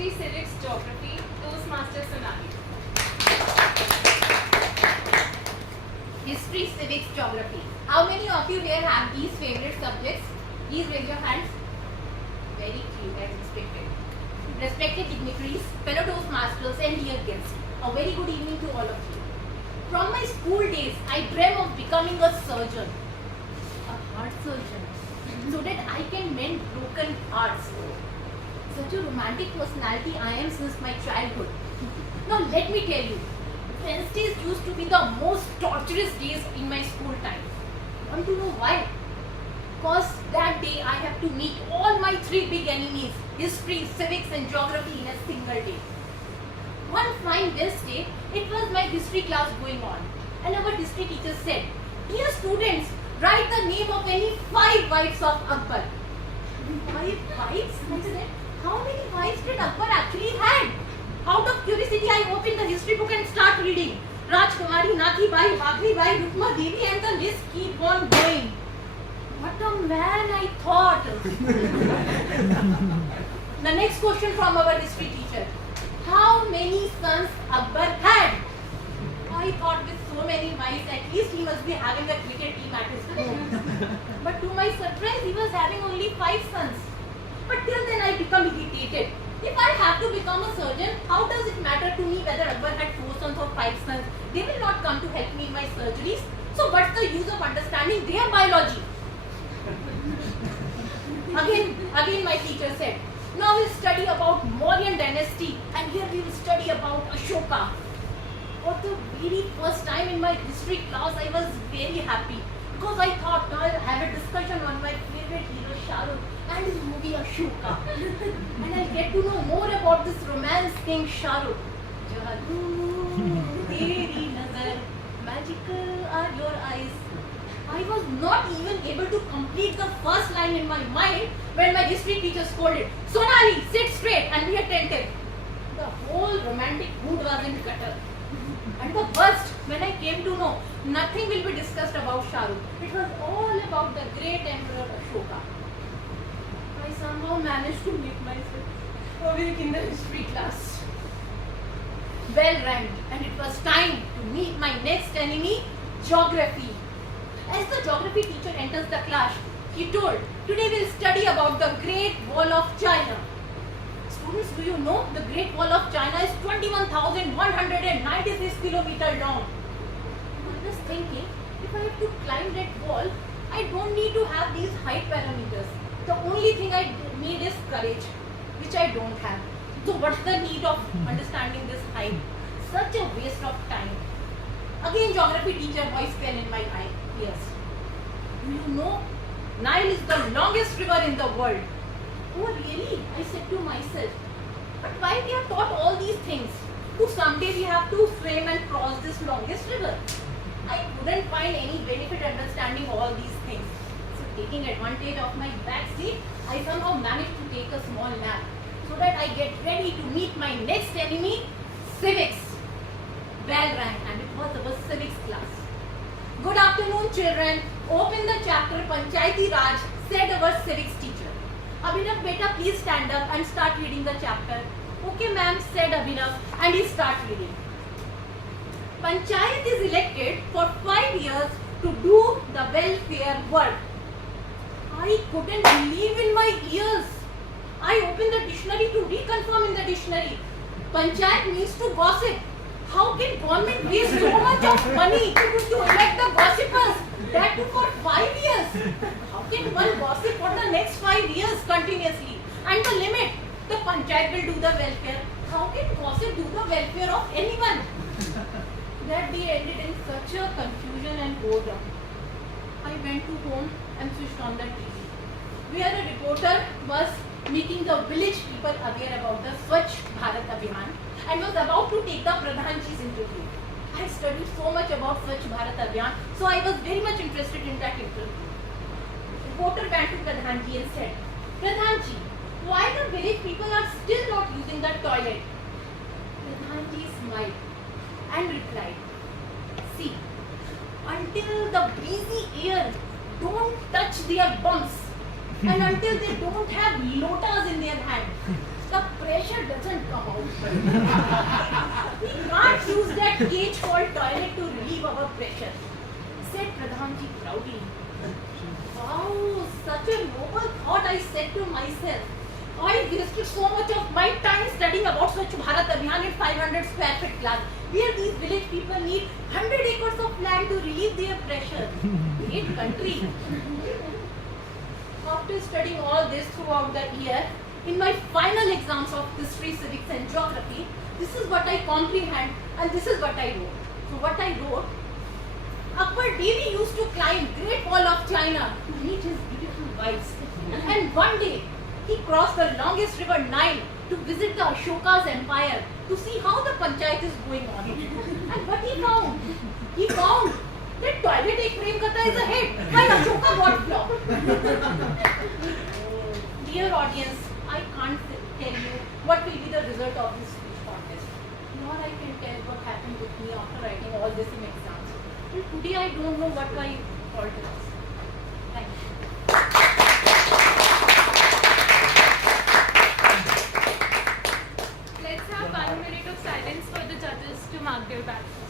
History, Civics, Geography, Toastmasters Sonali. History, Civics, Geography. How many of you here have these favorite subjects? Please raise your hands. Very few as expected. Respected dignitaries, fellow Toastmasters and dear guests, a very good evening to all of you. From my school days, I dream of becoming a surgeon, a heart surgeon, so that I can mend broken hearts. Such a romantic personality I am since my childhood. Now let me tell you, Wednesdays used to be the most torturous days in my school time. Want to know why? Because that day I have to meet all my three big enemies, history, civics and geography in a single day. One fine Wednesday, it was my history class going on and our history teacher said, "Dear students, write the name of any 5 wives of Akbar." 5 wives? I said, how many wives did Akbar actually had? Out of curiosity, I opened the history book and start reading. Rajkumari, Naki Bai, Bagri Bai, Rukma Devi and the list keep on going. What a man, I thought. The next question from our history teacher. How many sons Akbar had? I thought with so many wives, at least he must be having a cricket team at his home. But to my surprise, he was having only 5 sons. But till then I become irritated. If I have to become a surgeon, how does it matter to me whether Akbar had 4 sons or 5 sons? They will not come to help me in my surgeries. So what's the use of understanding their biology? Again my teacher said, now we'll study about Mauryan dynasty and here we will study about Ashoka. For the very first time in my history class, I was very happy because I thought I'll have a discussion on my favorite hero Shah Rukh and his movie Ashoka. And I'll get to know more about this romance king Shah Rukh. Jadoo, teri nazar, magical are your eyes. I was not even able to complete the first line in my mind when my history teacher scolded, "Sonali, sit straight and be attentive." The whole romantic mood was in gutter. And the worst, when I came to know, nothing will be discussed about Shah Rukh. It was all about the great emperor Ashoka. I somehow managed to make myself awake in the history class. Bell rang and it was time to meet my next enemy, geography. As the geography teacher enters the class, he told, "Today we'll study about the Great Wall of China." Students, do you know the Great Wall of China is 21,196 kilometers long? I was thinking, if I have to climb that wall, I don't need to have these height parameters. The only thing I need is courage, which I don't have. So what's the need of understanding this height? Such a waste of time. Again, geography teacher voice fell in my ears. Do you know, Nile is the longest river in the world. Oh really? I said to myself. But why we are taught all these things? So someday we have to swim and cross this longest river. I couldn't find any benefit understanding all these things. So taking advantage of my back seat, I somehow managed to take a small nap so that I get ready to meet my next enemy, civics. Bell rang and it was our civics class. Good afternoon children. Open the chapter Panchayati Raj, said our civics teacher. Abhinav beta, please stand up and start reading the chapter. Okay ma'am, said Abhinav and he started reading. Panchayat is elected for 5 years to do the welfare work. I couldn't believe in my ears. I opened the dictionary to reconfirm in the dictionary. Panchayat means to gossip. How can government waste so much of money to elect the gossipers? That too for 5 years. How can one gossip for the next 5 years continuously? And the limit, the panchayat will do the welfare. How can gossip do the welfare of anyone? That day ended in such a confusion and boredom. I went to home and switched on the TV, where a reporter was making the village people aware about the Swachh Bharat Abhiyan and was about to take the Pradhanji's interview. I studied so much about Swachh Bharat Abhiyan, so I was very much interested in that interview. Reporter went to Pradhanji and said, "Pradhanji, why the village people are still not using the toilet?" Pradhanji smiled and replied, "See, until the breezy air don't touch their bums and until they don't have lotas in their hand, the pressure doesn't We can't use that cage called toilet to relieve our pressure, said Pradhanji proudly. Wow, such a noble thought, I said to myself. I wasted so much of my time studying about Swachh Bharat Abhiyan in 500 square feet class, where these village people need 100 acres of land to relieve their pressure. Great country. After studying all this throughout the year, in my final exams of history, civics and geography, this is what I comprehend and this is what I wrote. So what I wrote, Akbar daily used to climb Great Wall of China to meet his beautiful wives. And one day, he crossed the longest river Nile to visit the Ashoka's empire to see how the panchayat is going on. And what he found? He found that toilet ek frame karta is a hit while Ashoka got flop. Dear audience, I can't tell you what will be the result of this speech contest. Nor I can tell what happened with me after writing all this in exams. Till today I don't know what I called it as. Thank you. Let's have 1 minute of silence for the judges to mark their badges.